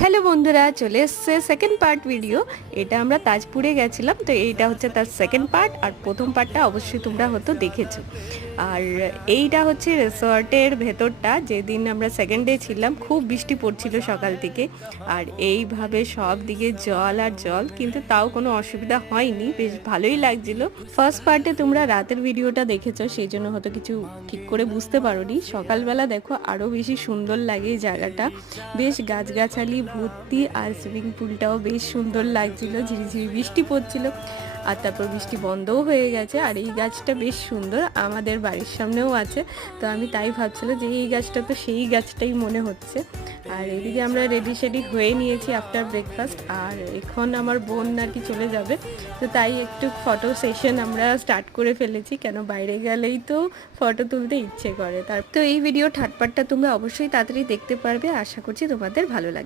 Hello বন্ধুরা, চলে এসছে সেকেন্ড পার্ট ভিডিও। এটা আমরা তাজপুরে গেছিলাম, তো এইটা হচ্ছে তার সেকেন্ড পার্ট। আর প্রথম পার্টটা অবশ্যই তোমরা হয়তো দেখেছো। আর এইটা হচ্ছে রিসর্টের ভেতরটা। যেদিন আমরা সেকেন্ড ডে ছিলাম, খুব বৃষ্টি পড়ছিল সকাল থেকে। আর এইভাবে সব দিকে জল আর জল, কিন্তু তাও কোনো অসুবিধা হয়নি, বেশ ভালোই লাগছিল। ফার্স্ট পার্টে তোমরা রাতের ভিডিওটা দেখেছো, সেই জন্য হয়তো কিছু ঠিক করে বুঝতে পারোনি। সকালবেলা দেখো আরও বেশি সুন্দর লাগে এই জায়গাটা, বেশ গাছগাছালি ভর্তি। আর সুইমিং পুলটাও বেশ সুন্দর লাগছিল, ঝিরিঝিরি বৃষ্টি পড়ছিল। আর তারপর বৃষ্টি বন্ধও হয়ে গেছে। আর এই গাছটা বেশ সুন্দর, আমাদের বাড়ির সামনেও আছে। তো আমি তাই ভাবছিলাম যে এই গাছটা তো সেই গাছটাই মনে হচ্ছে। আর এদিকে আমরা রেডি শেডি হয়ে নিয়েছি আফটার ব্রেকফাস্ট। আর এখন আমার বোন আর কি চলে যাবে, তো তাই একটু ফটো সেশন আমরা স্টার্ট করে ফেলেছি, কেন বাইরে গেলেই তো ফটো তুলতে ইচ্ছে করে। তো এই ভিডিও থার্ড পার্টটা তোমরা অবশ্যই তাড়াতাড়ি দেখতে পারবে, আশা করছি তোমাদের ভালো লাগবে।